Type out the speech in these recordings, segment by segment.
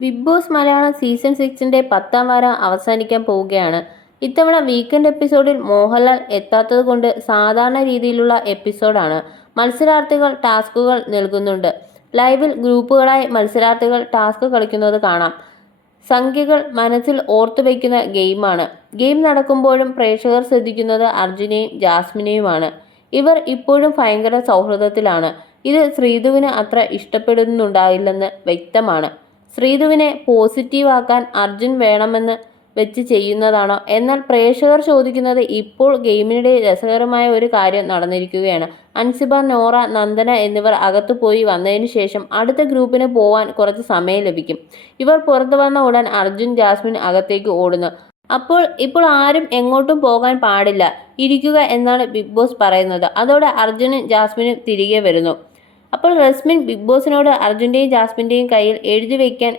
Big boss Malayalam season സിക്സിന്റെ പത്താം വാരം അവസാനിക്കാൻ പോവുകയാണ്. ഇത്തവണ വീക്കെൻഡ് എപ്പിസോഡിൽ മോഹൻലാൽ എത്താത്തത് കൊണ്ട് സാധാരണ രീതിയിലുള്ള എപ്പിസോഡാണ് മത്സരാർത്ഥികൾ ടാസ്കുകൾ നൽകുന്നുണ്ട്. ലൈവിൽ ഗ്രൂപ്പുകളായി മത്സരാർത്ഥികൾ ടാസ്ക് കളിക്കുന്നത് കാണാം. സംഖ്യകൾ മനസ്സിൽ ഓർത്തു വയ്ക്കുന്ന ഗെയിമാണ്. ഗെയിം നടക്കുമ്പോഴും പ്രേക്ഷകർ ശ്രദ്ധിക്കുന്നത് അർജുനെയും ജാസ്മിനെയുമാണ്. ഇവർ ഇപ്പോഴും ഭയങ്കര സൗഹൃദത്തിലാണ്. ഇത് ശ്രീധുവിന് അത്ര ഇഷ്ടപ്പെടുന്നുണ്ടാവില്ലെന്ന് വ്യക്തമാണ്. ശ്രീധുവിനെ പോസിറ്റീവാക്കാൻ അർജുൻ വേണമെന്ന് വെച്ച് ചെയ്യുന്നതാണോ? എന്നാൽ പ്രേക്ഷകർ ചോദിക്കുന്നത് ഇപ്പോൾ ഗെയിമിനിടെ രസകരമായ ഒരു കാര്യം നടന്നിരിക്കുകയാണ്. അൻസിബ നോറ നന്ദന എന്നിവർ അകത്തു പോയി വന്നതിന് ശേഷം അടുത്ത ഗ്രൂപ്പിന് പോവാൻ കുറച്ച് സമയം ലഭിക്കും. ഇവർ പുറത്തു വന്ന ഉടൻ അർജുൻ ജാസ്മിൻ അകത്തേക്ക് ഓടുന്നു. അപ്പോൾ ഇപ്പോൾ ആരും എങ്ങോട്ടും പോകാൻ പാടില്ല. ഇരിക്കുക എന്നാണ് ബിഗ് ബോസ് പറയുന്നത്. അതോടെ അർജുനും ജാസ്മിനും തിരികെ വരുന്നു. അപ്പോൾ റസ്മിൻ ബിഗ് ബോസിനോട് അർജുന്റെയും ജാസ്മിന്റെയും കയ്യിൽ എഴുതി വയ്ക്കാൻ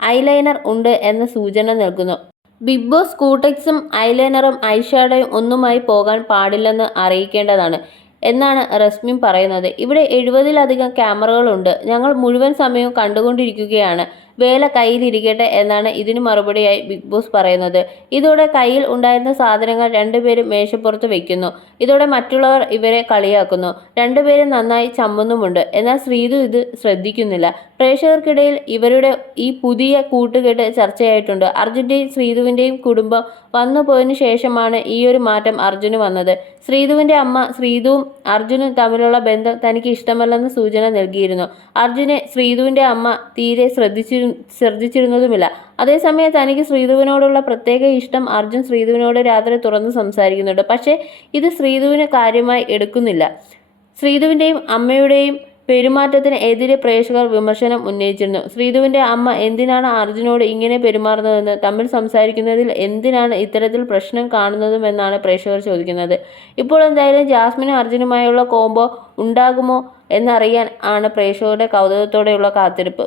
ഐലൈനർ ഉണ്ട് എന്ന സൂചന നൽകുന്നു. ബിഗ് ബോസ് കൂട്ടക്സും ഐലൈനറും ഐഷാഡോയും ഒന്നുമായി പോകാൻ പാടില്ലെന്ന് അറിയിക്കേണ്ടതാണ് എന്നാണ് റസ്മിൻ പറയുന്നത്. ഇവിടെ എഴുപതിലധികം ക്യാമറകളുണ്ട്. ഞങ്ങൾ മുഴുവൻ സമയവും കണ്ടുകൊണ്ടിരിക്കുകയാണ്. വേല കയ്യിലിരിക്കട്ടെ എന്നാണ് ഇതിന് മറുപടിയായി ബിഗ് ബോസ് പറയുന്നത്. ഇതോടെ കയ്യിൽ ഉണ്ടായിരുന്ന സാധനങ്ങൾ രണ്ടുപേരും മേശപ്പുറത്ത് വയ്ക്കുന്നു ഇതോടെ മറ്റുള്ളവർ ഇവരെ കളിയാക്കുന്നു. രണ്ടുപേരും നന്നായി ചമ്മുന്നുമുണ്ട്. എന്നാൽ ശ്രീതു ഇത് ശ്രദ്ധിക്കുന്നില്ല. പ്രേക്ഷകർക്കിടയിൽ ഇവരുടെ ഈ പുതിയ കൂട്ടുകെട്ട് ചർച്ചയായിട്ടുണ്ട്. അർജുന്റെയും ശ്രീതുവിന്റെയും കുടുംബം വന്നു പോയതിനു ശേഷമാണ് ഈ ഒരു മാറ്റം അർജുന് വന്നത്. ശ്രീതുവിന്റെ അമ്മ ശ്രീതുവും അർജുനും തമ്മിലുള്ള ബന്ധം തനിക്ക് ഇഷ്ടമല്ലെന്ന് സൂചന നൽകിയിരുന്നു. അർജുനെ ശ്രീതുവിന്റെ അമ്മ തീരെ ശ്രദ്ധിച്ചിരു ശ്രദ്ധിച്ചിരുന്നതുമില്ല. അതേസമയം തനിക്ക് ശ്രീധുവിനോടുള്ള പ്രത്യേക ഇഷ്ടം അർജുൻ ശ്രീധുവിനോട് രാത്രി തുറന്ന് സംസാരിക്കുന്നുണ്ട്. പക്ഷേ ഇത് ശ്രീധുവിന് കാര്യമായി എടുക്കുന്നില്ല. ശ്രീധുവിന്റെയും അമ്മയുടെയും പെരുമാറ്റത്തിന് എതിരെ പ്രേക്ഷകർ വിമർശനം ഉന്നയിച്ചിരുന്നു. ശ്രീധുവിന്റെ അമ്മ എന്തിനാണ് അർജുനോട് ഇങ്ങനെ പെരുമാറുന്നതെന്ന് തമ്മിൽ സംസാരിക്കുന്നതിൽ എന്തിനാണ് ഇത്തരത്തിൽ പ്രശ്നം കാണുന്നതുമെന്നാണ് പ്രേക്ഷകർ ചോദിക്കുന്നത്. ഇപ്പോൾ എന്തായാലും ജാസ്മിനും അർജുനുമായുള്ള കോംബോ ഉണ്ടാകുമോ എന്നറിയാൻ ആണ് പ്രേക്ഷകരുടെ കൗതുകത്തോടെയുള്ള കാത്തിരിപ്പ്.